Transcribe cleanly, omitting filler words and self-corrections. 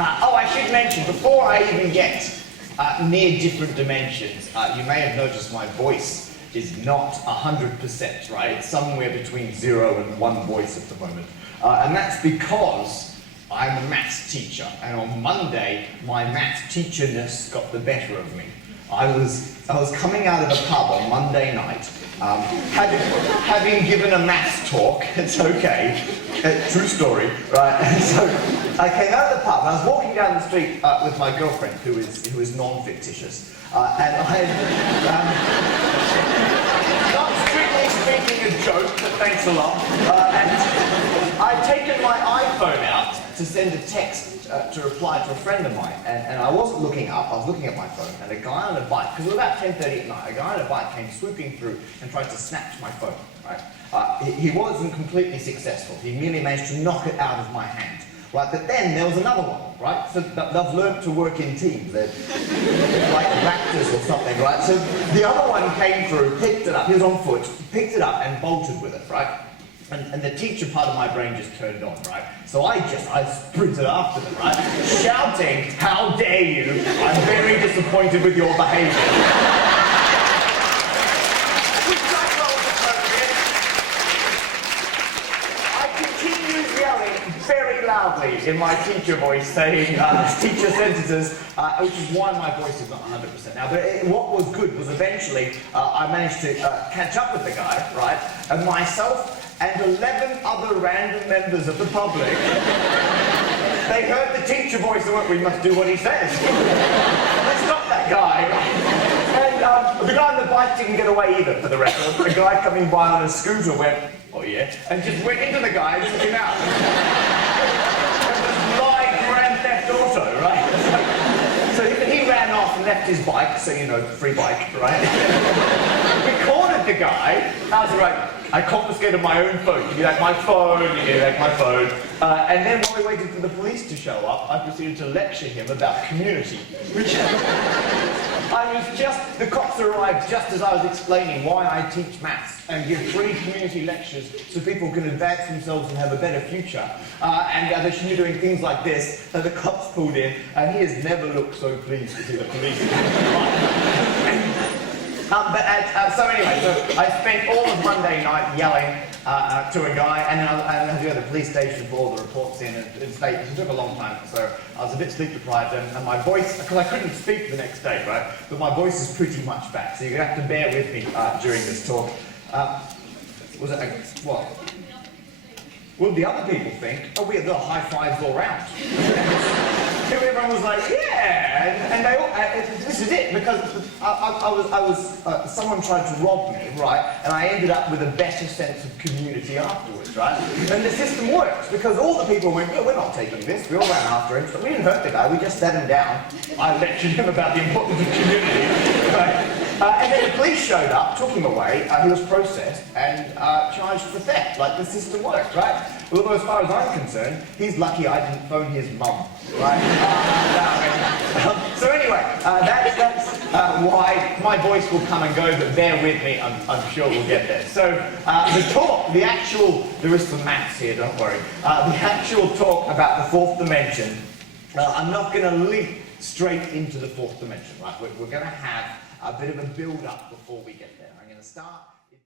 Oh, I should mention, before I even get near different dimensions, you may have noticed my voice is not 100%, right? It's somewhere between 0 and 1 voice at the moment. And that's because I'm a maths teacher, and on Monday, my maths teacher-ness got the better of me. I was coming out of a pub on Monday night, having given a maths talk. It's okay, true story, right? And so I came out of the pub and I was walking down the street with my girlfriend, who is non-fictitious, and I not strictly speaking a joke, but thanks a lot. And I'd taken my iPhone out to send a text to reply to a friend of mine, and I wasn't looking up, I was looking at my phone, and a guy on a bike, because it was about 10:30 at night, a guy on a bike came swooping through and tried to snatch my phone, right? He wasn't completely successful, he merely managed to knock it out of my hand, right? But then there was another one, right? So they've learned to work in teams, they're like raptors or something, right? So the other one came through, picked it up, he was on foot, picked it up and bolted with it, right? And the teacher part of my brain just turned on, right? So I sprinted after them, right? Shouting, "How dare you! I'm very disappointed with your behaviour." Which I thought was appropriate. I continued yelling very loudly in my teacher voice, saying teacher sentences, which is why my voice is not 100% now. But what was good was eventually I managed to catch up with the guy, right? And myself and 11 other random members of the public, they heard the teacher voice and went, "We must do what he says." Let's stop that guy. And the guy on the bike didn't get away either, for the record. A guy coming by on a scooter went, "Oh yeah," and just went into the guy and took him out. It was like Grand Theft Auto, right? So he ran off and left his bike, so you know, free bike, right? We cornered the guy. I was like, I confiscated my own phone. You like my phone, you like my phone. And then while we waited for the police to show up, I proceeded to lecture him about community. Which the cops arrived just as I was explaining why I teach maths and give free community lectures so people can advance themselves and have a better future. And they should be doing things like this. And the cops pulled in, and he has never looked so pleased to see the police. So anyway, so I spent all of Monday night yelling to a guy, and then I had to go to the police station for all the reports in and statements. It took a long time, so I was a bit sleep deprived, and my voice, because I couldn't speak the next day, right? But my voice is pretty much back, so you're going to have to bear with me during this talk. Was it what? Well, the other people think, oh, we have little high fives all round. Everyone was like, yeah, and they all, this is it, because someone tried to rob me, right, and I ended up with a better sense of community afterwards, right? And the system works, because all the people went, yeah, we're not taking this, we all ran after him, but we didn't hurt the guy, we just set him down. I lectured him about the importance of community, right? And then the police showed up, took him away, he was processed and charged for theft, like the system works, right? Although as far as I'm concerned, he's lucky I didn't phone his mum, right? So anyway, that's why my voice will come and go, but bear with me, I'm sure we'll get there. So the talk, there is some maths here, don't worry. The actual talk about the fourth dimension, I'm not going to leap straight into the fourth dimension, right? We're going to have a bit of a build-up before we get there. I'm going to start